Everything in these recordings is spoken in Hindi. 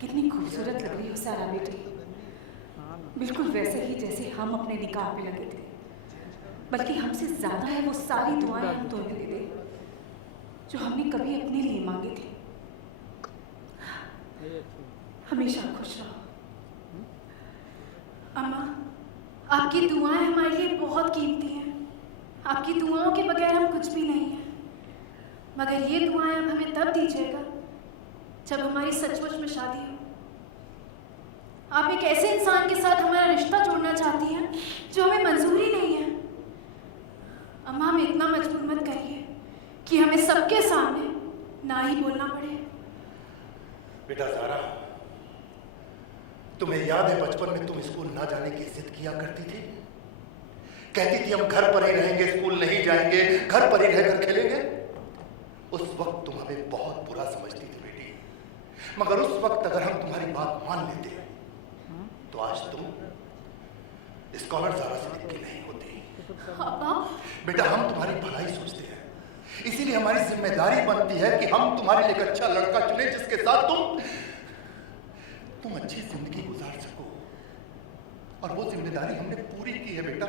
कितनी खूबसूरत लग रही हो सारा बेटी, बिल्कुल वैसे ही जैसे हम अपने निकाह पे लगे थे। बल्कि हमसे ज्यादा है वो सारी दुआएं हम तुम्हें दे दे जो हमने कभी अपने लिए मांगी थी। हमेशा खुश रहो। अम्मा, आपकी दुआएं हमारे लिए बहुत कीमती हैं। आपकी दुआओं के बगैर हम कुछ भी नहीं हैं। मगर ये दुआएं अब हमें तब दीजिएगा जब हमारी सचमुच में शादी हो। आप एक ऐसे इंसान के साथ हमारा रिश्ता जोड़ना चाहती हैं जो हमें मंजूर ही नहीं है। अम्मा, हमें इतना मजबूर मत करिए कि हमें सबके सामने ना ही बोलना पड़े। बेटा ज़ारा, तुम्हें याद है बचपन में तुम स्कूल ना जाने की जिद किया करती थी? कहती थी हम घर पर ही रहेंगे, स्कूल नहीं जाएंगे, घर पर ही रहकर खेलेंगे। उस वक्त तुम हमें बहुत बुरा समझती थी बेटी, मगर उस वक्त अगर हम तुम्हारी बात मान लेते तो आज तुम स्कॉलर ज़ारा सिद्दीकी नहीं होती। पापा, बेटा हम तुम्हारी भलाई सोचते हैं, इसीलिए हमारी जिम्मेदारी बनती है कि हम तुम्हारे लिए एक अच्छा लड़का चुने जिसके साथ तुम अच्छी जिंदगी गुजार सको। और वो जिम्मेदारी हमने पूरी की है बेटा,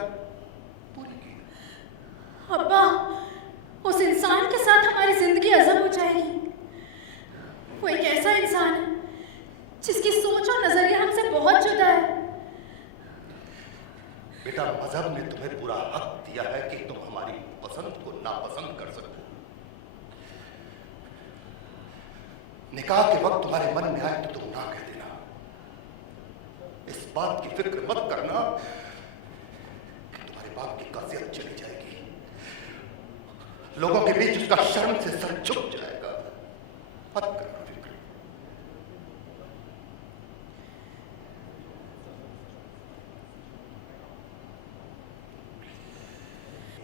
पूरी की। अब्बा, उस इंसान के साथ हमारी जिंदगी अज़ब हो जाएगी। वो एक ऐसा इंसान है जिसकी सोच और नजरिया हमसे बहुत जुदा है। बेटा मजहब ने तुम्हें पूरा हक दिया है कि तुम हमारी पसंद को नापसंद कर सको। निकाह के वक्त तुम्हारे मन में आए तो तुम ना कह देना। इस बात की फिक्र मत करना कि तुम्हारे बाप की कासियत चली जाएगी, लोगों के बीच उसका शर्म से सर झुक जाएगा। मत करना फिक्र।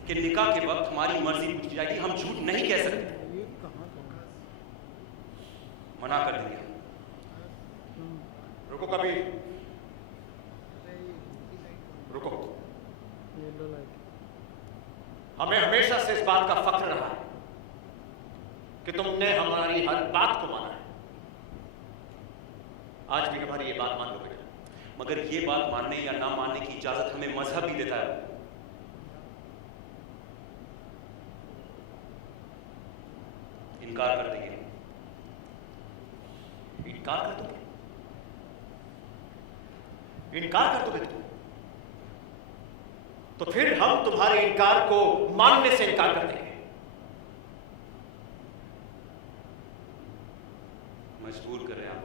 कि निकाह के वक्त हमारी मर्जी पूछी जाएगी, हम झूठ नहीं कह सकते, मना कर देंगे। रुको कभी, रुको। हमें हमेशा से इस बात का फख्र रहा है कि तुमने हमारी हर बात को माना है। आज भी हमारी ये बात मान लो बेटा। मगर ये बात मानने या ना मानने की इजाजत हमें मजहब ही देता है। इनकार कर देंगे, इनकार कर दोगे? इनकार कर दोगे तुम? तो फिर हम तुम्हारे इनकार को मानने से इनकार कर देंगे। मजबूर कर रहे हैं आप।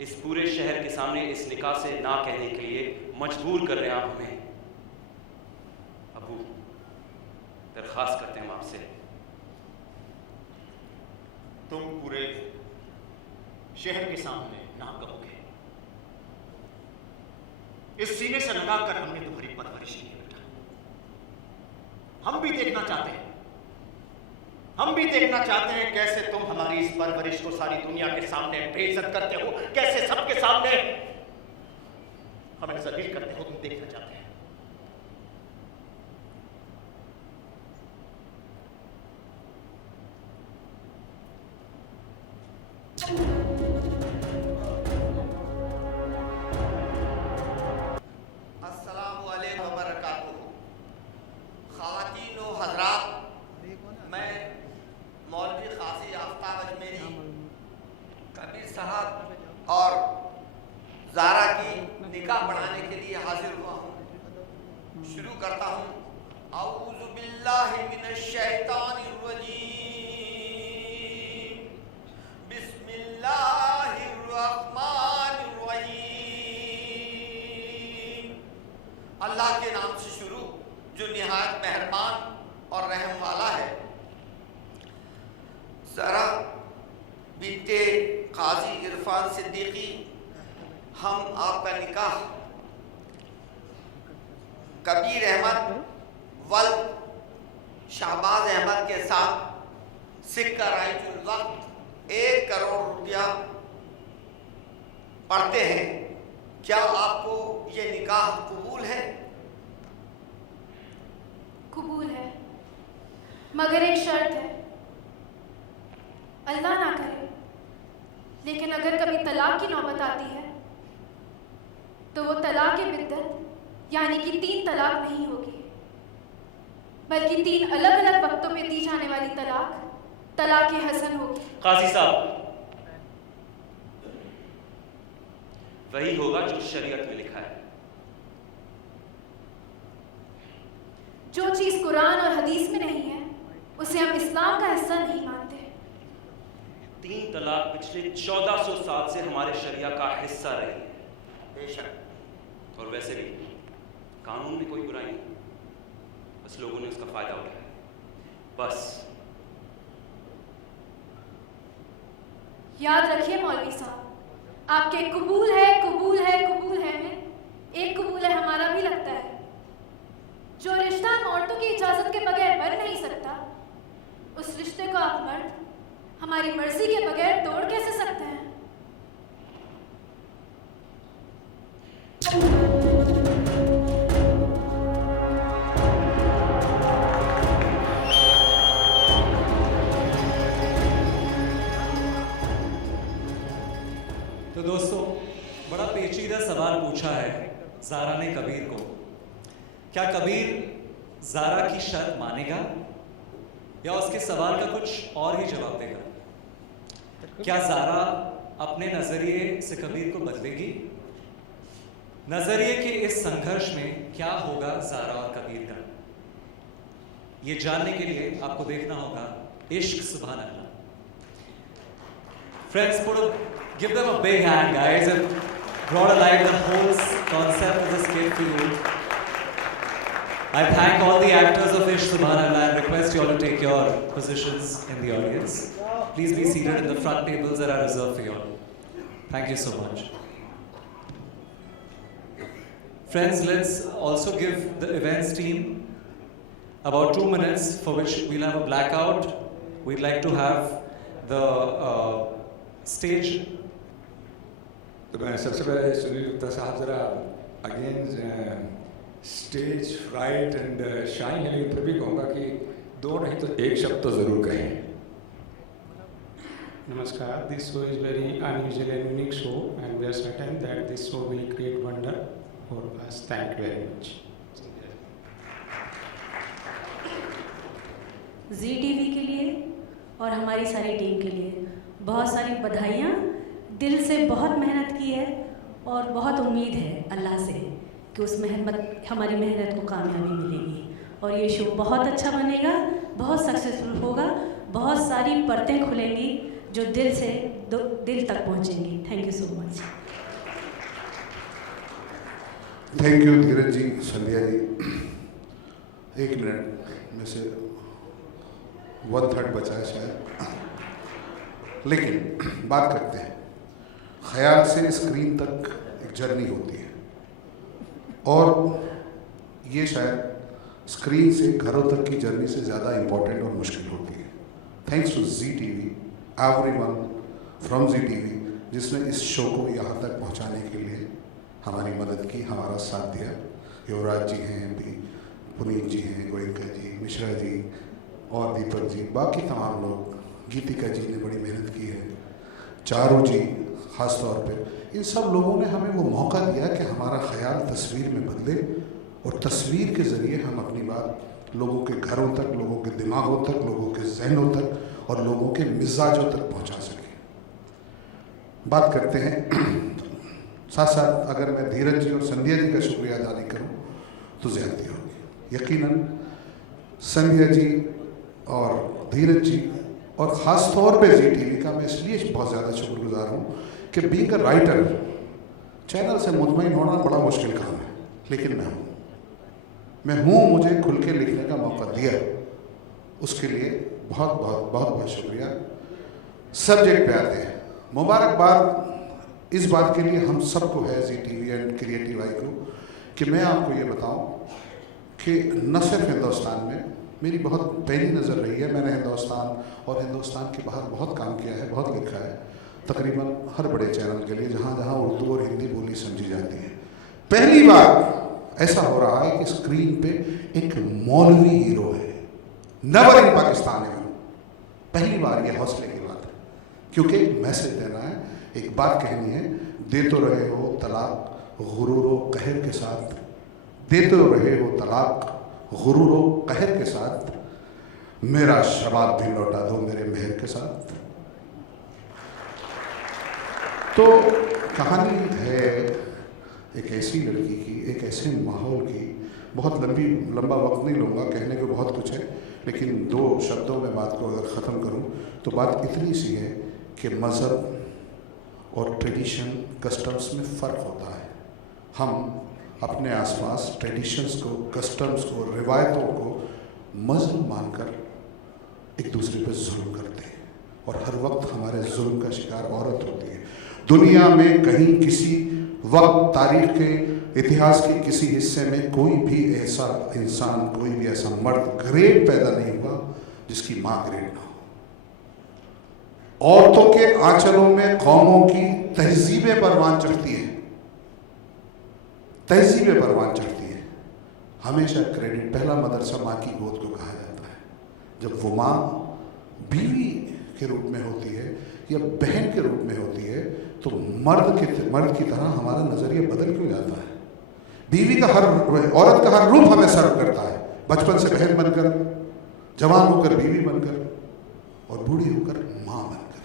इस पूरे शहर के सामने इस निकाह से ना कहने के लिए मजबूर कर रहे हैं आप हमें। अबू, दरखास्त करते हैं हम आपसे, तुम पूरे शहर के सामने ना कहोगे। इस सीने से लगाकर हमने तुम्हारी परवरिश की है बेटा। हम भी देखना चाहते हैं, हम भी देखना चाहते हैं कैसे तुम हमारी इस परवरिश को सारी दुनिया के सामने बेइज्जत करते हो, कैसे सबके सामने हमें जलील करते हो। तुम देखना चाहते हैं। अस्सलामु अलैकुम वबरकातुहू। ख़वातीन व हज़रात, मैं मौलवी क़ाज़ी आफ्ताब अजमेरी कबीर साहब और ज़ारा की निकाह पढ़ाने के लिए हाजिर हुआ हूँ। शुरू करता हूँ। औज़ु बिल्लाहि मिनश शैतानिर रजीम, बिस्मिल्लाहिर रहमानिर रहीम। अल्लाह के नाम से शुरू जो निहायत मेहरबान और रहम वाला है। ज़रा बीते काजी इरफान सिद्दीकी, हम आपका निकाह कबीर अहमद वल शाहबाज अहमद के साथ सिक्का राइजुल वक्त 1 करोड़ रुपया पढ़ते हैं। क्या आपको ये निकाह कबूल है? कबूल है, मगर एक शर्त है। अल्लाह ना करे लेकिन अगर कभी तलाक की नौबत आती है तो वो तलाक बिद्दत यानी कि 3 तलाक नहीं होगी, बल्कि 3 अलग अलग वक्तों पे दी जाने वाली तलाक हसन होगी। काजी साहब, वही होगा जो शरीयत में लिखा है। जो चीज कुरान और हदीस में नहीं है उसे हम इस्लाम का हिस्सा नहीं मानते। 3 तलाक पिछले 1400 साल से हमारे शरिया का हिस्सा रही है। बेशक। और वैसे भी कानून में कोई बुराई नहीं, बस लोगों ने उसका फायदा उठाया। बस याद रखिए मौलवी साहब, आपके कबूल है कबूल है कबूल है में एक कबूल है हमारा भी लगता है। जो रिश्ता हम औरतों की इजाजत के बगैर बन नहीं सकता, उस रिश्ते को आप मर्द हमारी मर्जी के बगैर तोड़ कैसे सकते हैं? तो दोस्तों, बड़ा पेचीदा सवाल पूछा है ज़ारा ने कबीर को। क्या कबीर ज़ारा की शर्त मानेगा या उसके सवाल का कुछ और ही जवाब देगा? क्या ज़ारा अपने नज़रिए से कबीर को बदलेगी? नज़रिए के इस संघर्ष में क्या होगा ज़ारा और कबीर का, ये जानने के लिए आपको देखना होगा इश्क सुभान अल्लाह। Friends, give them a big hand, guys, and brought alive the whole concept of this kid for you. I thank all the actors of Ishq Subhanallah and request you all to take your positions in the audience. Please be seated in the front tables that are reserved for you all. Thank you so much. Friends, let's also give the events team about 2 minutes for which we'll have a blackout. We'd like to have the stage. तो मैं सबसे पहले सुनील गुप्ता साहब ज़रा again stage fright and shine है, लेकिन फिर भी कहूँगा कि 2 नहीं तो 1 शब्द तो ज़रूर कहें। Namaskar. This show is very unusual and unique show, and we are certain that this show will create wonder for us. Thank you very much. Zee TV के लिए और हमारी सारी टीम के लिए बहुत सारी बधाइयाँ। दिल से बहुत मेहनत की है और बहुत उम्मीद है अल्लाह से कि उस हमारी मेहनत को कामयाबी मिलेगी और ये शो बहुत अच्छा बनेगा, बहुत सक्सेसफुल होगा, बहुत सारी परतें खुलेंगी जो दिल से दिल तक पहुँचेंगी। Thank you so much. Thank you Dheeraj ji, Sandhya ji. 1 minute में से 1/3 बचा है शायद, लेकिन बात करते हैं। ख्याल से स्क्रीन तक एक जर्नी होती है और ये शायद स्क्रीन से घरों तक की जर्नी से ज़्यादा इम्पोर्टेंट और मुश्किल होती है। Thanks to Zee TV, everyone from Zee TV, जिसने इस शो को यहाँ तक पहुँचाने के लिए हमारी मदद की, हमारा साथ दिया। युवराज जी हैं, भी पुनीत जी हैं, गोयनका जी, मिश्रा जी और दीपक जी, बाकी तमाम लोग, गीतिका जी ने बड़ी मेहनत की है, चारू जी ख़ास तौर पे, इन सब लोगों ने हमें वो मौका दिया कि हमारा ख्याल तस्वीर में बदले और तस्वीर के ज़रिए हम अपनी बात लोगों के घरों तक, लोगों के दिमागों तक, लोगों के जहनों तक और लोगों के मिजाजों तक पहुंचा सकें। बात करते हैं साथ साथ अगर मैं धीरज जी और संध्या जी का शुक्रिया अदा नहीं करूँ तो ज़्यादती होगी। यकीनन संध्या जी और धीरज जी और ख़ास तौर पे जी टीवी का मैं इसलिए बहुत ज़्यादा शुक्रगुजार हूँ कि बीइंग अ राइटर, चैनल से मुतमईन होना बड़ा मुश्किल काम है, लेकिन मैं हूँ, मुझे खुल के लिखने का मौका दिया, उसके लिए बहुत बहुत बहुत बहुत शुक्रिया। सब्जेक्ट पे आते हैं। मुबारकबाद इस बात के लिए हम सबको है, जी टीवी एंड क्रिएटिव आई को, कि मैं आपको ये बताऊँ कि न सिर्फ हिंदुस्तान में मेरी बहुत पैनी नज़र रही है, मैंने हिंदुस्तान और हिंदुस्तान के बाहर बहुत काम किया है, बहुत लिखा है, तकरीबन हर बड़े चैनल के लिए जहाँ जहाँ उर्दू और हिंदी बोली समझी जाती है। पहली बार ऐसा हो रहा है कि स्क्रीन पे एक मौलवी हीरो है, नेवर इन पाकिस्तान है। पहली बार ये हौसले की बात है, क्योंकि एक मैसेज देना है एक बात कहनी है, दे तो रहे हो तलाक गुरूर व कहर के साथ, दे तो रहे हो तलाक गुरूर व कहर के साथ, मेरा शबाब भी लौटा दो मेरे मेहर के साथ। तो कहानी है एक ऐसी लड़की की, एक ऐसे माहौल की। बहुत लंबा वक्त नहीं लूँगा, कहने को बहुत कुछ है, लेकिन 2 शब्दों में बात को अगर ख़त्म करूँ तो बात इतनी सी है कि मज़हब और ट्रेडिशन, कस्टम्स में फ़र्क होता है। हम अपने आसपास ट्रेडिशंस को, कस्टम्स को, रिवायतों को मज़हब मानकर एक दूसरे पर जुल्म करते हैं, और हर वक्त हमारे जुल्म का शिकार औरत होती है। दुनिया में कहीं किसी वक्त, तारीख के, इतिहास के किसी हिस्से में कोई भी ऐसा इंसान, कोई भी ऐसा मर्द ग्रेट पैदा नहीं हुआ जिसकी माँ ग्रेट ना हो। औरतों के आंचलों में कौमों की तहजीबें परवान चढ़ती हैं, तहजीबें परवान चढ़ती हैं। हमेशा क्रेडिट पहला मदरसा माँ की गोद को कहा जाता है। जब वो माँ बीवी के रूप में होती है या बहन के रूप में होती है तो मर्द की तरह हमारा नजरिया बदल क्यों जाता है। बीवी का औरत का हर रूप हमें सर्व करता है, बचपन से बहन बनकर, जवान होकर बीवी बनकर, और बूढ़ी होकर माँ बनकर।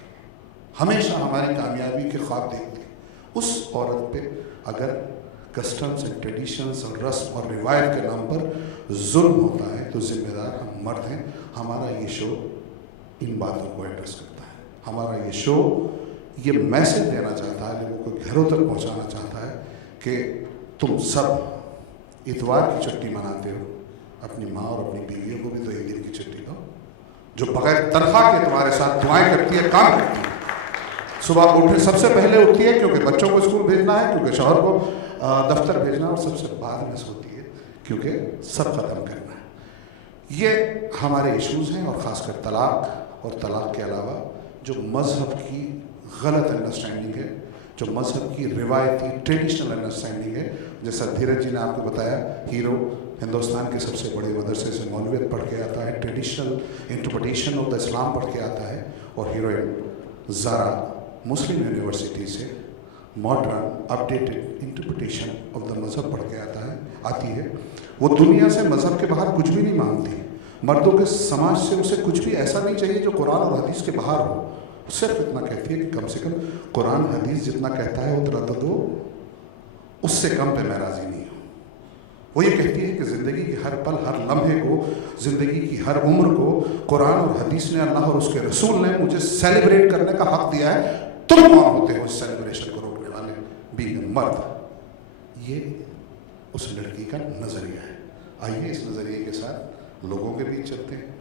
हमेशा हमारी कामयाबी के ख्वाब देखती है। उस औरत पे अगर कस्टम्स एंड ट्रेडिशंस और रस्म और रिवायत के नाम पर जुल्म होता है तो जिम्मेदार हम मर्द हैं। हमारा ये शो इन बातों को एड्रेस करता है। हमारा ये शो ये मैसेज देना चाहता है, लोगों को घरों तक पहुंचाना चाहता है कि तुम सब इतवार की छुट्टी मनाते हो, अपनी माँ और अपनी बीवियों को भी तो एक दिन की छुट्टी दो, जो बगैर तनख्वाह के तुम्हारे साथ दुआएं करती है, काम करती है। सुबह उठे सबसे पहले उठती है क्योंकि बच्चों को स्कूल भेजना है, क्योंकि शौहर को दफ्तर भेजना, और सबसे बाद में सोती है क्योंकि सब खत्म करना है। ये हमारे इश्यूज़ हैं, और ख़ासकर तलाक, और तलाक के अलावा जो मज़हब की गलत अंडरस्टैंडिंग है, जो मज़हब की रिवायती ट्रेडिशनल अंडरस्टैंडिंग है। जैसा धीरज जी ने आपको बताया, हीरो हिंदुस्तान के सबसे बड़े मदरसे से मौलवियत पढ़ के आता है, ट्रेडिशनल इंटरप्रिटेशन ऑफ द इस्लाम पढ़ के आता है, और हीरोइन ज़ारा मुस्लिम यूनिवर्सिटी से modern updated interpretation of the मज़हब पढ़ के आती है। वो दुनिया से मज़हब के बाहर कुछ भी नहीं मांगती। मर्दों के समाज से उसे कुछ भी ऐसा नहीं चाहिए जो कुरान और हदीस के बाहर हो। सिर्फ इतना कहती है कि कम से कम कुरान हदीस जितना कहता है उतना तो दो, उससे कम पे मैं राज़ी नहीं हूँ। वो ये कहती है कि ज़िंदगी के हर पल, हर लम्हे को, ज़िंदगी की हर उम्र को कुरान और हदीस ने, अल्लाह और उसके रसूल ने मुझे सेलिब्रेट करने का हक दिया है। तुम कौन होते हो इस सेलिब्रेशन को रोकने वाले? बीइंग मर्द। ये उस लड़की का नज़रिया है। आइए इस नज़रिए के साथ लोगों के बीच चलते हैं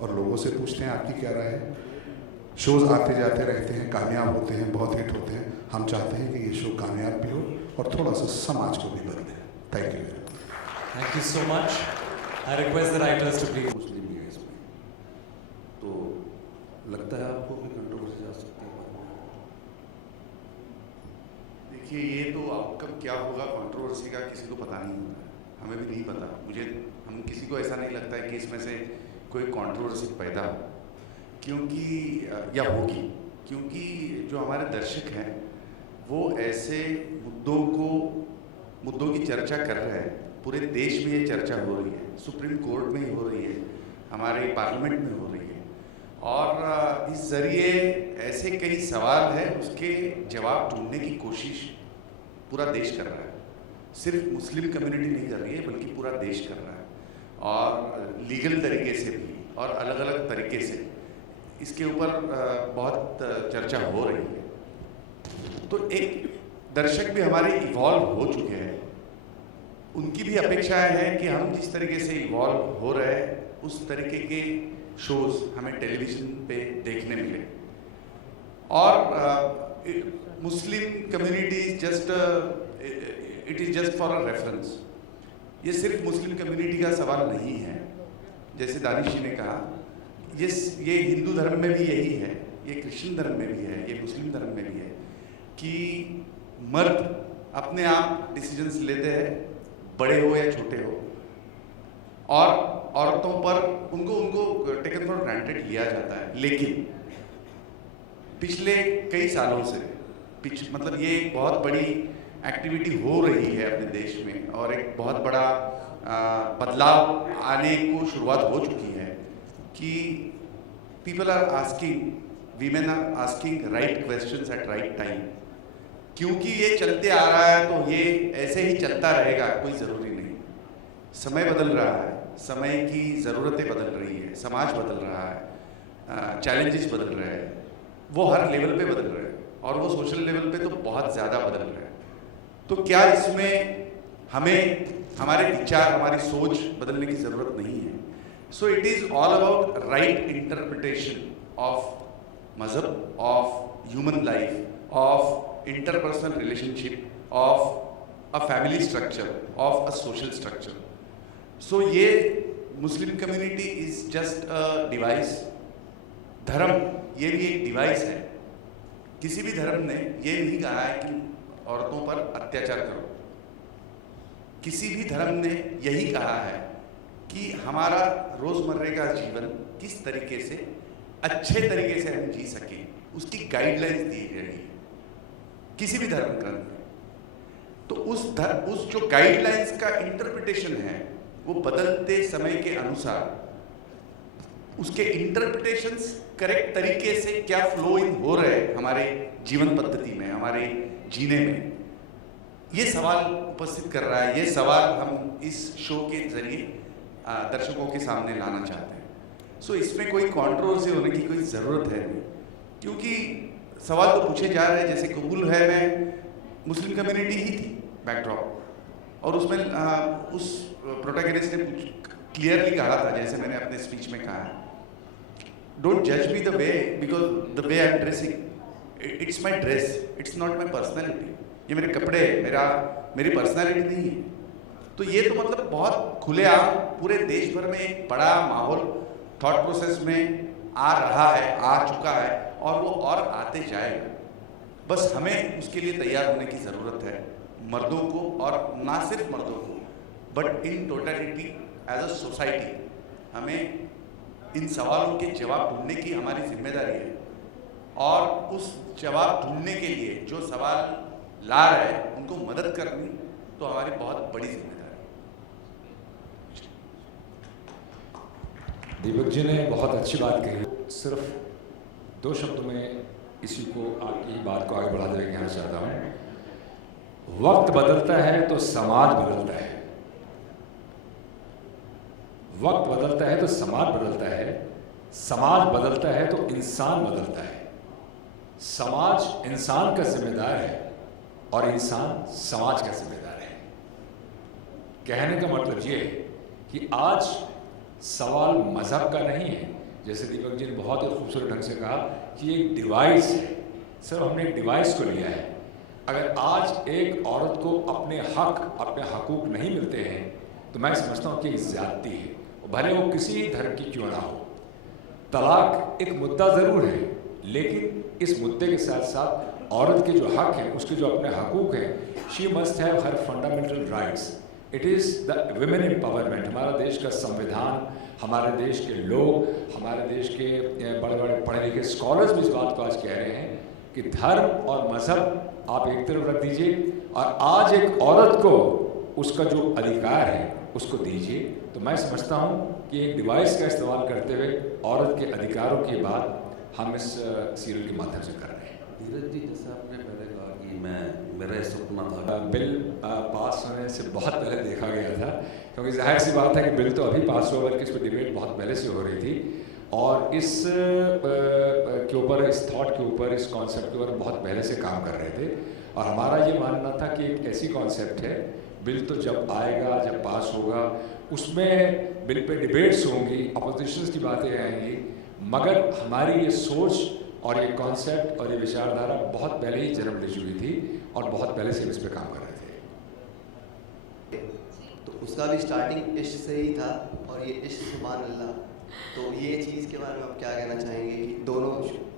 और लोगों से पूछते हैं आपकी क्या राय है। शोज़ आते जाते रहते हैं, कामयाब होते हैं, बहुत हिट होते हैं। हम चाहते हैं कि ये शो कामयाब भी हो और थोड़ा सा समाज को भी बदले। Thank you. Thank you so much. I request the writers to please. मुस्लिम भी है इसमें, तो लगता है आपको कि कंट्रोवर्सी आ सकती है? देखिए, ये तो आउटकम क्या होगा कंट्रोवर्सी का किसी को पता नहीं होता, हमें भी नहीं पता। हम किसी को ऐसा नहीं लगता है कि इसमें से कोई कंट्रोवर्सी पैदा हो, क्योंकि या होगी, क्योंकि जो हमारे दर्शक हैं वो ऐसे मुद्दों की चर्चा कर रहे हैं। पूरे देश में ये चर्चा हो रही है, सुप्रीम कोर्ट में ही हो रही है, हमारे पार्लियामेंट में हो रही है, और इस ज़रिए ऐसे कई सवाल है उसके जवाब ढूंढने की कोशिश पूरा देश कर रहा है। सिर्फ मुस्लिम कम्युनिटी नहीं कर रही है बल्कि पूरा देश कर रहा है, और लीगल तरीके से भी और अलग अलग तरीके से इसके ऊपर बहुत चर्चा हो रही है। तो एक दर्शक भी हमारे इवॉल्व हो चुके हैं, उनकी भी अपेक्षाएं हैं कि हम जिस तरीके से इवॉल्व हो रहे हैं उस तरीके के शोज़ हमें टेलीविज़न पे देखने मिले। और Muslim community it is just for a reference. ये सिर्फ मुस्लिम कम्युनिटी का सवाल नहीं है, जैसे दानिश जी ने कहा, ये हिंदू धर्म में भी यही है, ये क्रिश्चियन धर्म में भी है, ये मुस्लिम धर्म में भी है कि मर्द अपने आप डिसीजंस लेते हैं, बड़े हो या छोटे हो, और औरतों पर उनको टेकन फॉर ग्रांटेड लिया जाता है। लेकिन पिछले कई सालों से मतलब ये एक बहुत बड़ी एक्टिविटी हो रही है अपने देश में और एक बहुत बड़ा बदलाव आने को शुरुआत हो चुकी है कि people are asking, women are asking right questions at right time. क्योंकि ये चलते आ रहा है तो ये ऐसे ही चलता रहेगा, कोई ज़रूरी नहीं। समय बदल रहा है, समय की ज़रूरतें बदल रही है, समाज बदल रहा है, चैलेंजेस बदल रहे हैं, वो हर लेवल पे बदल रहे हैं और वो सोशल लेवल पे तो बहुत ज़्यादा बदल रहे हैं। तो क्या इसमें हमें हमारे विचार, हमारी सोच बदलने की ज़रूरत नहीं है? So it is all about right interpretation of मज़हब, of human life, of interpersonal relationship, of a family structure, of a social structure. So ये Muslim community is just a device. धर्म ये भी एक डिवाइस है। किसी भी धर्म ने ये नहीं कहा है कि औरतों पर अत्याचार करो। किसी भी धर्म ने यही कहा है कि हमारा रोज़मर्रे का जीवन किस तरीके से अच्छे तरीके से हम जी सकें, उसकी गाइडलाइंस दी गई है किसी भी धर्म ग्रंथ में। तो उस जो गाइडलाइंस का इंटरप्रिटेशन है वो बदलते समय के अनुसार उसके इंटरप्रिटेशंस करेक्ट तरीके से क्या फ्लो इन हो रहे हैं हमारे जीवन पद्धति में, हमारे जीने में, ये सवाल उपस्थित कर रहा है। ये सवाल हम इस शो के जरिए दर्शकों के सामने लाना चाहते हैं। सो इसमें कोई कंट्रोवर्सी होने की कोई ज़रूरत है नहीं, क्योंकि सवाल तो पूछे जा रहे हैं। जैसे कबूल है में मुस्लिम कम्युनिटी ही थी बैकड्रॉप, और उसमें उस प्रोटैगनिस्ट ने क्लियरली कहा था, जैसे मैंने अपने स्पीच में कहा है, डोंट जज me the way because the way I am dressing, it's my dress, it's not my personality. ये मेरे कपड़े, मेरी पर्सनैलिटी नहीं है। तो ये तो मतलब बहुत खुलेआम पूरे देश भर में एक बड़ा माहौल थॉट प्रोसेस में आ रहा है, आ चुका है और वो और आते जाएगा। बस हमें उसके लिए तैयार होने की ज़रूरत है, मर्दों को, और ना सिर्फ मर्दों को but in totality as a society. हमें इन सवालों के जवाब ढूंढने की हमारी जिम्मेदारी है, और उस जवाब ढूंढने के लिए जो सवाल ला रहे हैं उनको मदद करनी तो हमारी बहुत बड़ी जिम्मेदारी है। दीपक जी ने बहुत अच्छी बात कही। सिर्फ 2 शब्दों में इसी को, आपकी ही बात को आगे बढ़ाते हुए कहना चाहता हूँ। वक्त बदलता है तो समाज बदलता है, वक्त बदलता है तो समाज बदलता है, समाज बदलता है तो इंसान बदलता है। समाज इंसान का जिम्मेदार है और इंसान समाज का जिम्मेदार है। कहने का मतलब ये है कि आज सवाल मजहब का नहीं है, जैसे दीपक जी ने बहुत ही खूबसूरत ढंग से कहा कि एक डिवाइस है। सर, हमने एक डिवाइस को लिया है। अगर आज एक औरत को अपने हक, अपने हकूक नहीं मिलते हैं तो मैं समझता हूँ कि ज़्यादती है, भले वो किसी धर्म की क्यों ना हो। तलाक एक मुद्दा ज़रूर है, लेकिन इस मुद्दे के साथ साथ औरत के जो हक हैं, उसके जो अपने हकूक हैं, she must have her fundamental rights. It is the women empowerment. हमारा देश का संविधान, हमारे देश के लोग, हमारे देश के बड़े बड़े पढ़े लिखे स्कॉलर्स भी इस बात को आज कह रहे हैं कि धर्म और मज़हब आप एक तरफ रख दीजिए और आज एक औरत को उसका जो अधिकार है उसको दीजिए। तो मैं समझता हूँ कि एक डिवाइस का इस्तेमाल करते हुए औरत के अधिकारों की बात हम इस सीरियल के माध्यम से कर रहे हैं। धीरज जी, जैसे आपने पहले कहा कि मेरा सपना था, बिल पास होने से बहुत पहले देखा गया था, क्योंकि जाहिर सी बात है कि बिल तो अभी पास हुआ, बल्कि इस पर डिबेट बहुत पहले से हो रही थी और इस के ऊपर, इस थॉट के ऊपर, इस कॉन्सेप्ट के ऊपर बहुत पहले से काम कर रहे थे। और हमारा ये मानना था कि एक ऐसी कॉन्सेप्ट है, बिल तो जब आएगा, जब पास होगा, उसमें बिल पे डिबेट्स होंगी, अपोजिशंस की बातें आएंगी, मगर हमारी ये सोच और ये कॉन्सेप्ट और ये विचारधारा बहुत पहले ही जन्म ले चुकी थी और बहुत पहले से इस पर काम कर रहे थे। तो उसका भी स्टार्टिंग इश्क से ही था और ये इश्क सुभान अल्लाह। तो ये चीज़ के बारे में आप क्या कहना चाहेंगे कि दोनों,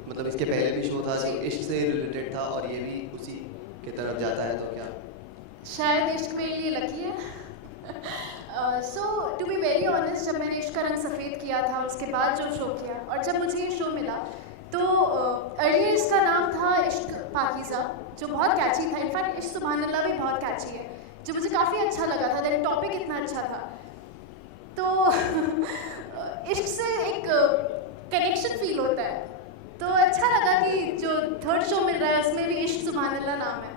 मतलब इसके पहले भी शो था जो इश्क से रिलेटेड था और ये भी उसी की तरफ जाता है, तो क्या शायद इश्क मेरे लिए लकी है। सो टू बी वेरी ऑनेस्ट, जब मैंने इश्क का रंग सफ़ेद किया था, उसके बाद जो शो किया और जब मुझे ये शो मिला, तो अर्लियर इसका नाम था इश्क पाकीज़ा, जो बहुत कैची था। इनफैक्ट इश्क सुभान अल्लाह भी बहुत कैची है, जो मुझे काफ़ी अच्छा लगा था। देन टॉपिक इतना अच्छा था, तो इश्क से एक कनेक्शन फील होता है, तो अच्छा लगा कि जो थर्ड शो मिल रहा है उसमें भी इश्क सुभान अल्लाह नाम है,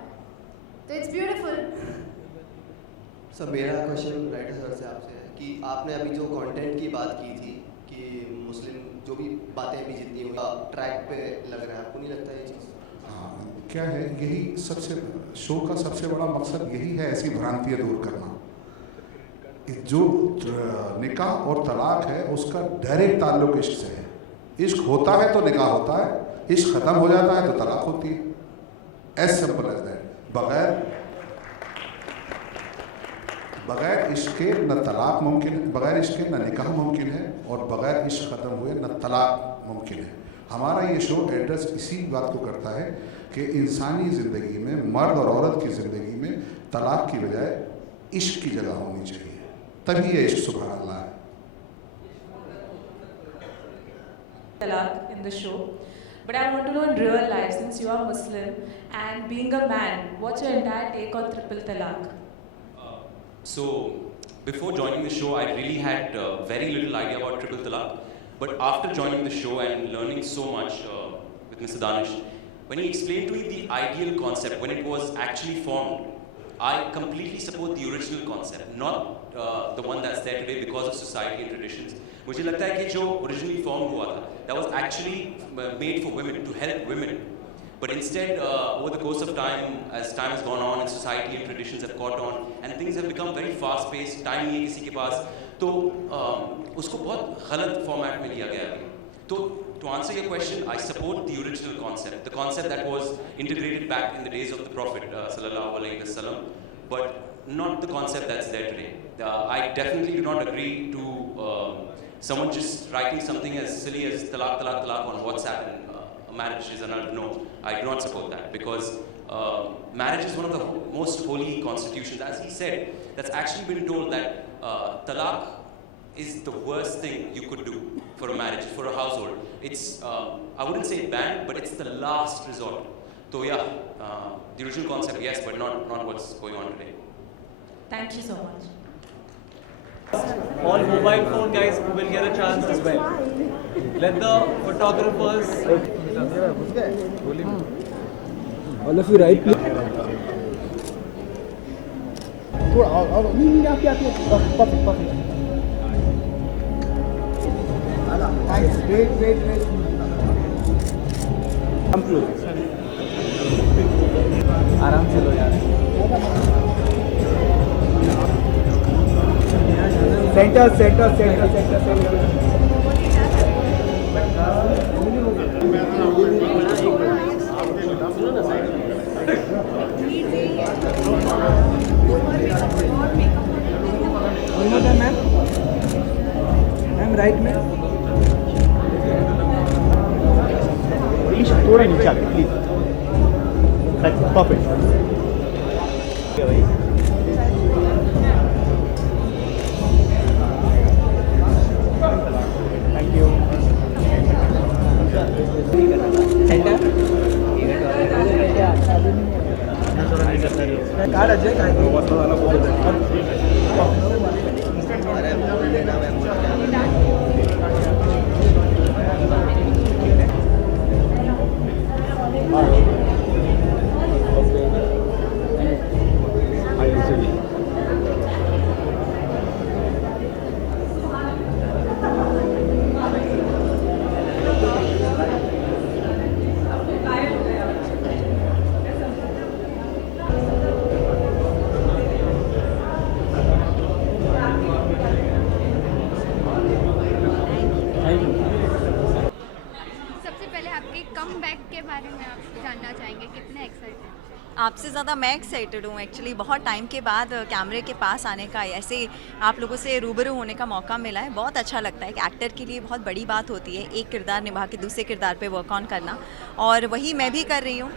तो इट्स ब्यूटीफुल। सर मेरा क्वेश्चन राइटर सर से आपसे है कि आपने अभी जो कंटेंट की बात की थी कि मुस्लिम जो भी बातें भी जितनी हुई ट्रैक पे लग रहा है, आपको नहीं लगता ये चीज़? हाँ, क्या है, यही सबसे शो का सबसे बड़ा मकसद यही है, ऐसी भ्रांतियाँ दूर करना। जो निकाह और तलाक है उसका डायरेक्ट ताल्लुक इश्क से है। इश्क होता है तो निकाह होता है, इश्क ख़त्म हो जाता है तो तलाक होती है, एज सिंपल एज दैट। बगैर इश्क के न तलाक मुमकिन है, बगैर इश्क के न निकाह मुमकिन है, और बगैर इश्क ख़त्म हुए न तलाक मुमकिन है। हमारा ये शो एड्रेस इसी बात को करता है कि इंसानी ज़िंदगी में, मर्द और औरत की ज़िंदगी में तलाक की बजाय इश्क की जगह होनी चाहिए, तभी ये इश्क सुभान अल्लाह है। Talaq in the show, but I want to know in real life, since you are Muslim and being a man, what's your entire take on triple talaq? So, before joining the show, I really had very little idea about triple talaq. But after joining the show and learning so much with Mr. Danish, when he explained to me the ideal concept, when it was actually formed, I completely support the original concept, not the one that's there today because of society and traditions. मुझे लगता है कि जो originally formed हुआ था, that was actually made for women, to help women. But instead, over the course of time, as time has gone on and society and traditions have caught on, and things have become very fast-paced, time नहीं है किसी के पास, तो उसको बहुत गलत format में लिया गया है। तो to answer your question, I support the original concept, the concept that was integrated back in the days of the Prophet sallallahu alaihi wasallam, but not the concept that's there today. I definitely do not agree to someone just writing something as silly as talaq, talaq, talaq on WhatsApp and marriage is annulled. No, I do not support that, because marriage is one of the most holy constitutions. As he said, that's actually been told that talaq is the worst thing you could do for a marriage, for a household. It's, I wouldn't say banned, but it's the last resort. So yeah, the original concept, yes, but not what's going on today. Thank you so much. All mobile phone guys will get a chance as well. Let the photographers. All of you right, please. Perfect. Thanks. Wait. Come close. आराम से लो यार. Center. मैम राइट में थोड़ा नीचे आगे please. Perfect. Thank you. Card Ajay काय आपसे ज़्यादा मैं एक्साइटेड हूँ एक्चुअली. बहुत टाइम के बाद कैमरे के पास आने का, ऐसे आप लोगों से रूबरू होने का मौका मिला है. बहुत अच्छा लगता है कि एक्टर के लिए बहुत बड़ी बात होती है एक किरदार निभा के दूसरे किरदार पे वर्क ऑन करना, और वही मैं भी कर रही हूँ.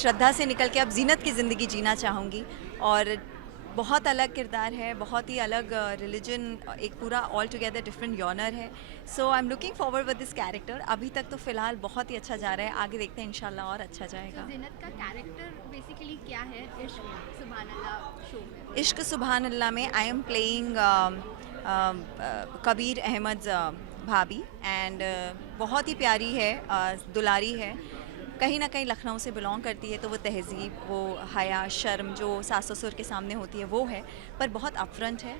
श्रद्धा से निकल के अब जीनत की ज़िंदगी जीना चाहूँगी, और बहुत अलग किरदार है, बहुत ही अलग रिलीजन, एक पूरा ऑल टुगेदर डिफरेंट जॉनर है. So I am looking forward with this character. अभी तक तो फ़िलहाल बहुत ही अच्छा जा रहा है, आगे देखते हैं इंशाल्लाह और अच्छा जाएगा. ज़ीनत का कैरेक्टर बेसिकली क्या है इश्क सुभान अल्लाह शो में? इश्क सुभान अल्लाह में I am playing Kabir Ahmed भाभी एंड बहुत ही प्यारी है, दुलारी है, कहीं ना कहीं लखनऊ से बिलोंग करती है, तो वो तहज़ीब, वो हया, शर्म जो सास ससुर के सामने होती है वो है, पर बहुत अपफ्रंट है,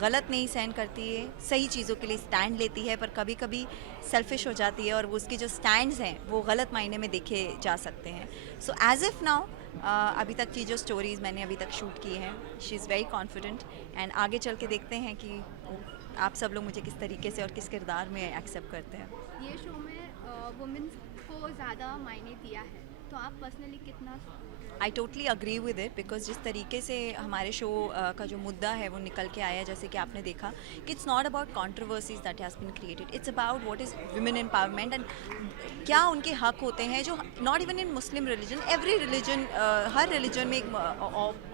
गलत नहीं सहन करती है, सही चीज़ों के लिए स्टैंड लेती है, पर कभी कभी सेल्फिश हो जाती है और वो उसके जो स्टैंड्स हैं वो गलत मायने में देखे जा सकते हैं. सो एज इफ़ नाउ अभी तक की जो स्टोरीज़ मैंने अभी तक शूट की हैं, she is very confident and आगे चल के देखते हैं कि आप सब लोग मुझे किस तरीके से और किस किरदार में एक्सेप्ट करते हैं. ये शो में वुमेन्स को ज़्यादा मायने दिया है, तो आप पर्सनली कितना? I totally agree with it, because जिस तरीके से हमारे शो का जो मुद्दा है वो निकल के आया, जैसे कि आपने देखा कि it's not about controversies that has been created, it's about what is women empowerment and क्या उनके हक होते हैं, जो not even in Muslim religion, every religion, हर रिलीजन में एक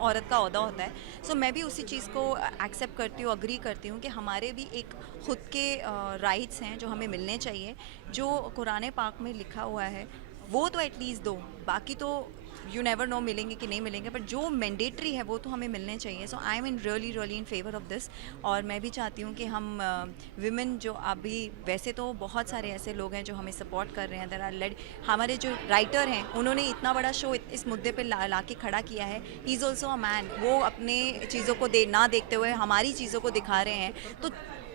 औरत का ओहदा होता है. सो मैं भी उसी चीज़ को एक्सेप्ट करती हूँ, अग्री करती हूँ कि हमारे भी एक खुद के राइट्स हैं जो हमें मिलने चाहिए, जो कुरान पाक में लिखा हुआ है वो तो एटलीस्ट दो, बाकी तो यू नेवर नो मिलेंगे कि नहीं मिलेंगे, बट जो मैंडेटरी है वो तो हमें मिलने चाहिए. So I am in really in favour of this. और मैं भी चाहती हूँ कि हम विमेन जो अभी, वैसे तो बहुत सारे ऐसे लोग हैं जो हमें सपोर्ट कर रहे हैं, देयर आर हमारे जो राइटर हैं उन्होंने इतना बड़ा शो इस मुद्दे पे ला के खड़ा किया है. He is also a man, वो अपने चीज़ों को ना देखते हुए हमारी चीज़ों को दिखा रहे हैं.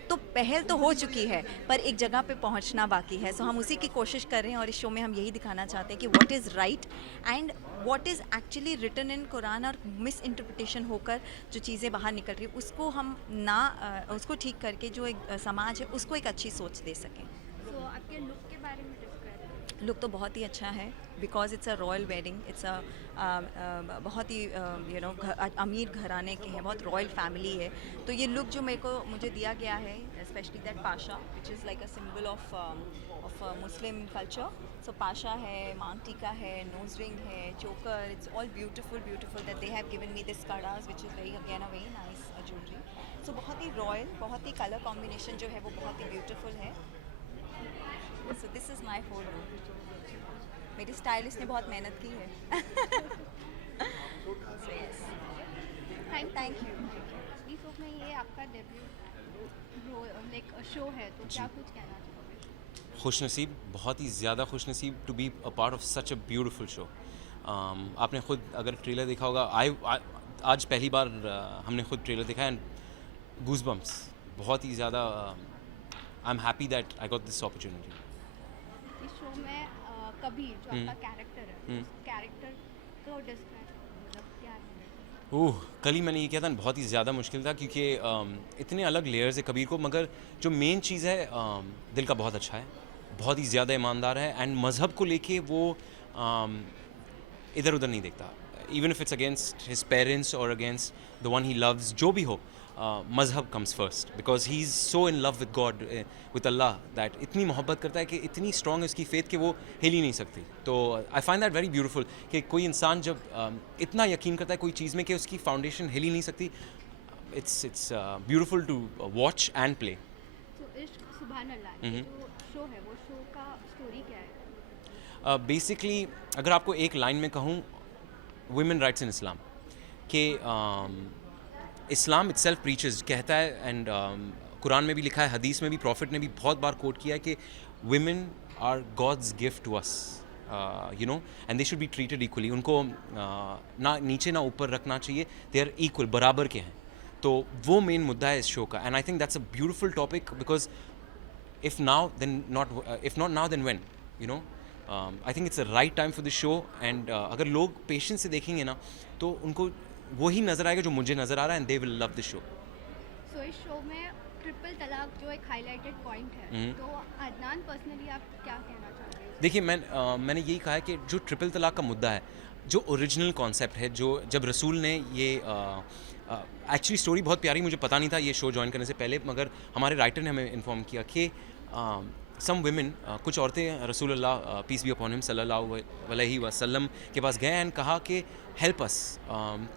तो पहल तो हो चुकी है, पर एक जगह पे पहुंचना बाकी है. सो हम उसी की कोशिश कर रहे हैं और इस शो में हम यही दिखाना चाहते हैं कि what is right and what is actually written in Quran, और मिस इंटरप्रिटेशन होकर जो चीज़ें बाहर निकल रही उसको हम उसको ठीक करके जो एक समाज है उसको एक अच्छी सोच दे सकें. तो आपके लुक के बारे में डिस्क्राइब. लुक तो बहुत ही अच्छा है, because it's a royal wedding, it's a बहुत ही अमीर घराने के हैं, बहुत रॉयल फैमिली है. तो ये लुक जो मुझे दिया गया है, specially that passa which is like a symbol of Muslim culture. So पाशा है, मांग टीका है, नोज रिंग है, choker, it's all beautiful that they have given me this कड़ास which is very again a very nice jewellery. So बहुत ही रॉयल, बहुत ही कलर कॉम्बिनेशन जो है वो बहुत ही ब्यूटिफुल है. So this is my whole look. मेरी स्टाइलिस्ट ने बहुत मेहनत की है. Thank you. इस शो में ये आपका डेब्यू लाइक शो है, तो क्या कुछ कहना चाहोगे? खुशनसीब, बहुत ही ज़्यादा खुशनसीब to be a part of such a beautiful show. आपने खुद अगर ट्रेलर देखा होगा, आज पहली बार हमने खुद ट्रेलर देखा एंड गूज़बम्प्स, बहुत ही ज़्यादा. I am happy that I got this opportunity. इस शो में कबीर जो आपका कैरेक्टर है, कैरेक्टर को डिस्क्राइब मतलब क्या है? कल ही मैंने ये किया था, बहुत ही ज़्यादा मुश्किल था क्योंकि इतने अलग लेयर्स है कबीर को, मगर जो मेन चीज़ है दिल का बहुत अच्छा है, बहुत ही ज़्यादा ईमानदार है एंड मज़हब को लेके वो इधर उधर नहीं देखता. Even if it's against his parents और against the one he loves, जो भी हो, मज़हब comes first because he is so in love with God, with Allah, that इतनी मोहब्बत करता है कि इतनी स्ट्रॉन्ग है उसकी फेथ कि वो हिल ही नहीं सकती. तो I find that very beautiful कि कोई इंसान जब इतना यकीन करता है कोई चीज़ में कि उसकी फाउंडेशन हिल ही नहीं सकती. It's beautiful to watch and play. तो इश्क सुभान अल्लाह जो शो है, वो शो का स्टोरी क्या है? बेसिकली अगर आपको एक लाइन में कहूँ, वुमेन राइट्स इन इस्लाम, कि इस्लाम इटसेल्फ प्रीचेस, कहता है एंड कुरान में भी लिखा है, हदीस में भी प्रॉफिट ने भी बहुत बार कोट किया है कि women are God's gift to us, you know, and they should be treated equally. उनको ना नीचे ना ऊपर रखना चाहिए, दे आर इक्वल, बराबर के हैं. तो वो मेन मुद्दा है इस शो का and I think that's a beautiful topic because if not now then when, you know. I think it's a right time for this show and अगर लोग पेशेंस से देखेंगे ना तो उनको वही नज़र आएगा जो मुझे नज़र आ रहा है and they will love this show. So इस शो में ट्रिपल तलाक जो एक हाईलाइटेड पॉइंट है, तो अदनान पर्सनली आप क्या कहना चाहते हैं? देखिए, मैंने यही कहा है कि जो ट्रिपल तलाक का मुद्दा है, जो ओरिजिनल कॉन्सेप्ट है, जो जब रसूल ने ये एक्चुअली स्टोरी बहुत प्यारी, मुझे पता नहीं था ये शो ज्वाइन करने से पहले, मगर हमारे राइटर ने हमें इन्फॉर्म किया कि some women, कुछ औरतें रसूलुल्लाह पीस बी अपॉन हिम सल्लल्लाहु अलैहि वसल्लम के पास गए एंड कहा कि हेल्प अस,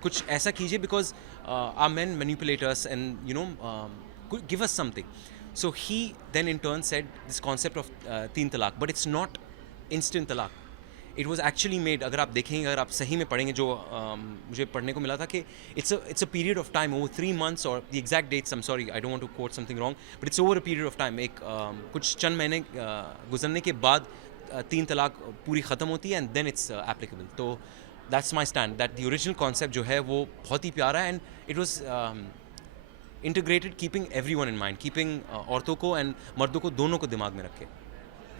कुछ ऐसा कीजिए because our men manipulate us and you know give us something. So he then in turn said this concept of तीन तलाक, but it's not instant तलाक. It was actually made, अगर आप देखेंगे, अगर आप सही में पढ़ेंगे, जो मुझे पढ़ने को मिला था कि it's a period of time over 3 months, or the exact dates I'm sorry I don't want to quote something wrong, but it's over a period of time. एक कुछ चंद महीने गुजरने के बाद तीन तलाक पूरी ख़त्म होती है and then it's applicable. तो that's my stand, that the original concept जो है वो बहुत ही प्यारा है and it was integrated keeping everyone in mind, keeping औरतों को and मर्दों को दोनों को दिमाग में रखे.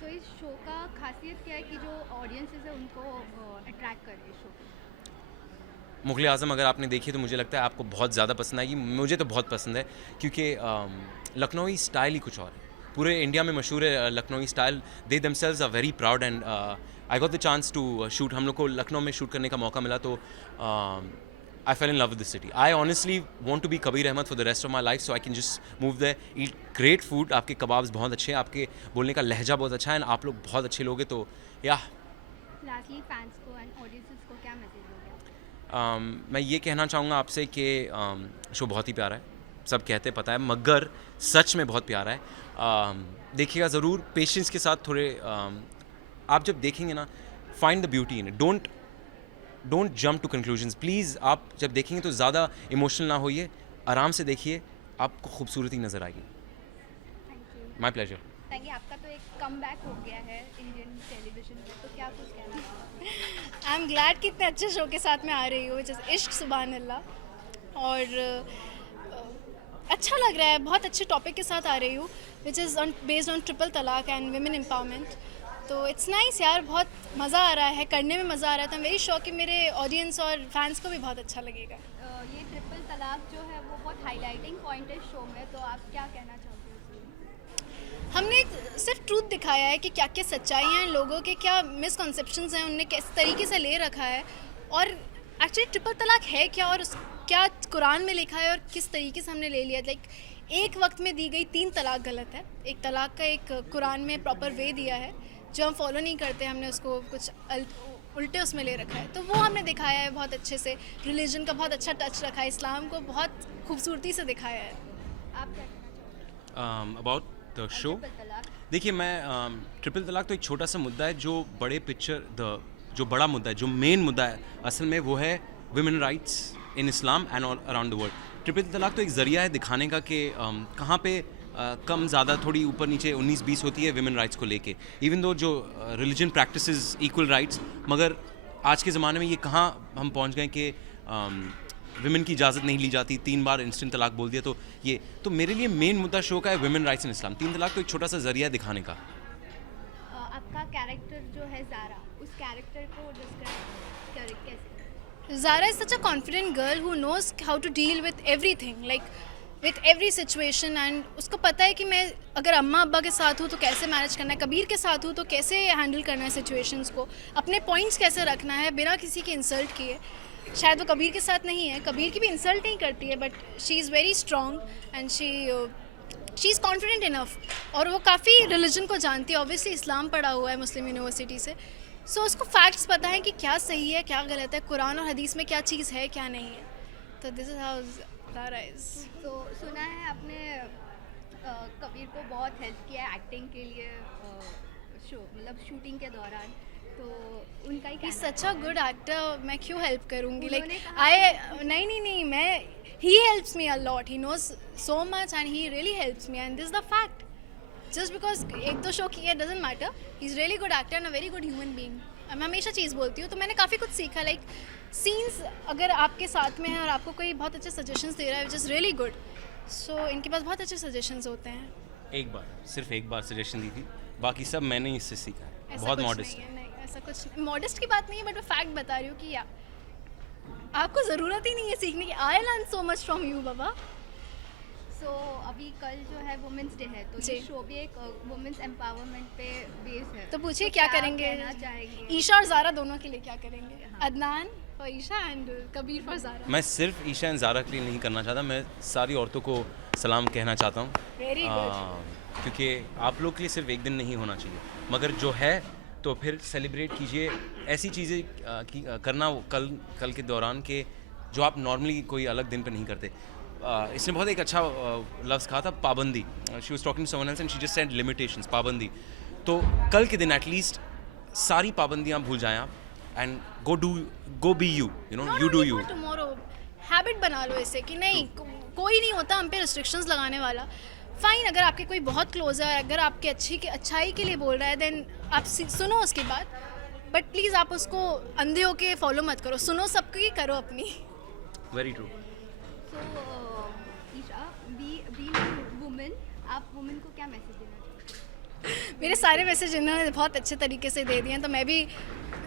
तो इस शो का खासियत क्या है कि जो ऑडियंसेस है उनको अट्रैक्ट करे शो? मुग़ल आज़म अगर आपने देखी तो मुझे लगता है आपको बहुत ज़्यादा पसंद आएगी. मुझे तो बहुत पसंद है क्योंकि लखनवी स्टाइल ही कुछ और है. पूरे इंडिया में मशहूर है Lucknowi style. They themselves are very proud and I got the chance to shoot. हम लोग को लखनऊ में शूट करने का मौका मिला तो I fell in love with the city. I honestly want to be Kabir Ahmed for the rest of my life, so I can just move there, eat great food. आपके कबाब्स बहुत अच्छे हैं, आपके बोलने का लहजा बहुत अच्छा है, and आप लोग बहुत अच्छे लोग हैं. तो या Lastly, fans को and audiences को क्या मैसेज दोगे? मैं ये कहना चाहूँगा आपसे कि शो बहुत ही प्यारा है. सब कहते पता है, मगर सच में बहुत प्यारा है. देखिएगा ज़रूर, पेशेंस के साथ थोड़े. आप जब देखेंगे ना, find the beauty in it. Don't jump to conclusions please. आप जब देखेंगे तो ज़्यादा इमोशनल ना होइए, आराम से देखिए, आपको खूबसूरती नज़र आएगी. My pleasure. Thank you. आपका तो एक कमबैक हो गया है इंडियन टेलीविजन में, तो क्या कुछ कहना है? आई एम ग्लैड कि इतने अच्छे शो के साथ मैं आ रही हूँ, जैसे इश्क सुभान अल्लाह. और अच्छा लग रहा है, बहुत अच्छे टॉपिक के साथ आ रही हूँ, which is based on triple तलाक एंड वुमेन एम्पावरमेंट. तो इट्स नाइस यार, बहुत मज़ा आ रहा है, करने में मज़ा आ रहा था. मेरी शो कि मेरे ऑडियंस और फैंस को भी बहुत अच्छा लगेगा. ये ट्रिपल तलाक जो है वो बहुत हाईलाइटिंग पॉइंट है शो में, तो आप क्या कहना चाहते हो? हमने सिर्फ ट्रूथ दिखाया है कि क्या क्या सच्चाइयाँ हैं, लोगों के क्या मिसकॉन्सेप्शंस हैं, उनने किस तरीके से ले रखा है, और एक्चुअली ट्रिपल तलाक है क्या, और क्या कुरान में लिखा है, और किस तरीके से हमने ले लिया. लाइक एक वक्त में दी गई 3 तलाक गलत है. एक तलाक का एक कुरान में प्रॉपर वे दिया है जो हम फॉलो नहीं करते, हमने उसको कुछ उल्टे उसमें ले रखा है. तो वो हमने दिखाया है बहुत अच्छे से. रिलीजन का बहुत अच्छा टच रखा है, इस्लाम को बहुत खूबसूरती से दिखाया है. आप क्या कहना चाहते हैं अबाउट द शो? देखिए, मैं ट्रिपल तलाक तो एक छोटा सा मुद्दा है. जो बड़े पिक्चर जो बड़ा मुद्दा है, जो मेन मुद्दा है असल में, वो है women rights in Islam and around the world. Triple तलाक तो एक ज़रिया है दिखाने का कि कहाँ पे कम ज़्यादा थोड़ी ऊपर नीचे 19-20 होती है विमेन राइट्स को लेके. इवन दो जो रिलीजन प्रैक्टिसेस इक्वल राइट्स, मगर आज के ज़माने में ये कहाँ हम पहुँच गए कि विमेन की इजाज़त नहीं ली जाती. 3 बार इंस्टेंट तलाक बोल दिया. तो ये तो मेरे लिए मेन मुद्दा शो का है विमेन राइट्स इन इस्लाम. 3 तलाक तो एक छोटा सा ज़रिया दिखाने का. आपका कैरेक्टर जो है ज़ारा, उस कैरेक्टर को डिस्क्राइब कैसे? Zara is such a confident girl who knows how to deal with everything, like with every situation. And उसको पता है कि मैं अगर अम्मा अब्बा के साथ हूँ तो कैसे मैनेज करना है, कबीर के साथ हूँ तो कैसे हैंडल करना है सिचुएशंस को, अपने पॉइंट्स कैसे रखना है बिना किसी के इंसल्ट किए. शायद वो कबीर के साथ नहीं है, कबीर की भी इंसल्ट नहीं करती है, but she is very strong and she is confident enough. और वो काफ़ी रिलीजन को जानती है, ऑब्वियसली इस्लाम पढ़ा हुआ है मुस्लिम यूनिवर्सिटी से. सो उसको फैक्ट्स पता है कि क्या सही है क्या गलत है, कुरान और हदीस में क्या चीज़ है क्या नहीं है. तो this is how Zara is. तो सुना है आपने कबीर को बहुत हेल्प किया एक्टिंग के लिए शो मतलब शूटिंग के दौरान, तो उनका ही सच अ गुड एक्टर. मैं क्यों हेल्प करूँगी, लाइक नहीं मैं he helps me a lot. He knows so much and he really helps me and this the fact. Just because 1-2 show किया doesn't matter. He is really good actor and a very good human being. मैं हमेशा चीज़ बोलती हूँ, तो मैंने काफ़ी कुछ सीखा. लाइक सीन्स अगर आपके साथ में है और आपको कोई बहुत अच्छे सजेशंस दे रहा है विच इज़ रियली गुड, सो इनके पास बहुत अच्छे सजेशंस होते हैं. सिर्फ एक बार सजेशन दी थी, बाकी सब मैंने इससे सीखा है. बहुत मॉडेस्ट है. नहीं ऐसा कुछ मॉडेस्ट की बात नहीं है, बट मैं फैक्ट बता रही हूँ कि आपको ज़रूरत ही नहीं है सीखने की. I learn so much from you बाबा. सो अभी कल जो है वुमेंस डे है, तो ये शो भी एक वुमेन्स एम्पावरमेंट पे बेस है. तो पूछिए क्या करेंगे, ईशा और ज़ारा दोनों के लिए क्या करेंगे? Adnan for Isha and Kabir for Zara. मैं सिर्फ ईशा एंड ज़ारा के लिए नहीं करना चाहता, मैं सारी औरतों को सलाम कहना चाहता हूँ. Very good. क्योंकि आप लोग के लिए सिर्फ एक दिन नहीं होना चाहिए, मगर जो है तो फिर सेलिब्रेट कीजिए। ऐसी चीज़ें करना कल के दौरान के जो आप नॉर्मली कोई अलग दिन पे नहीं करते। इसने बहुत एक अच्छा लफ्ज़ कहा था, पाबंदी। She was talking to someone else and she just said limitations, पाबंदी। तो कल के दिन एटलीस्ट सारी पाबंदियाँ भूल जाएं आप and go be you know, you do you. Tomorrow habit बना लो इसे कि नहीं, कोई नहीं होता हम पे रिस्ट्रिक्शंस लगाने वाला। फाइन, अगर आपके कोई बहुत क्लोज है, अगर आपके अच्छाई के लिए बोल रहा है, देन आप सुनो उसकी बात, बट प्लीज़ आप उसको अंधे होके फॉलो मत करो, सुनो सबकी, करो अपनी। Very true. Isha, be women, आप वुमेन को क्या मैसेज देना चाहते? मेरे सारे मैसेज इन्होंने बहुत अच्छे तरीके से दे दिए हैं, तो मैं भी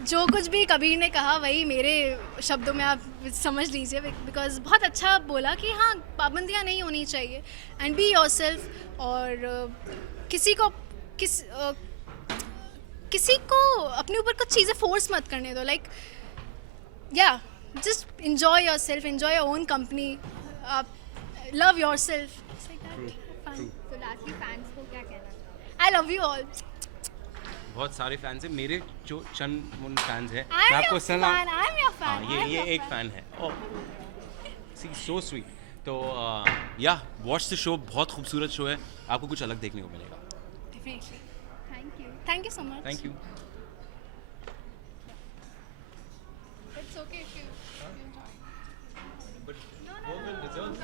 जो कुछ भी कबीर ने कहा वही मेरे शब्दों में आप समझ लीजिए, बिकॉज बहुत अच्छा बोला कि हाँ, पाबंदियाँ नहीं होनी चाहिए एंड बी योरसेल्फ। और किसी को अपने ऊपर कुछ चीज़ें फोर्स मत करने दो, like just enjoy yourself, enjoy your own company, love yourself. So lastly, fans को क्या कहना चाहोगे? I love you all. बहुत सारे फैंस हैं मेरे, जो चंद फैंस हैं। I'm मैं आपको your सलाम। fan, I'm your fan, हाँ, I'm ये your एक फ़ैन है। ओह, सी सो स्वीट। तो या वॉच द शो, बहुत खूबसूरत शो है, आपको कुछ अलग देखने को मिलेगा। Definitely. Thank you so much. Thank you. It's okay if you enjoy. But Wogan deserves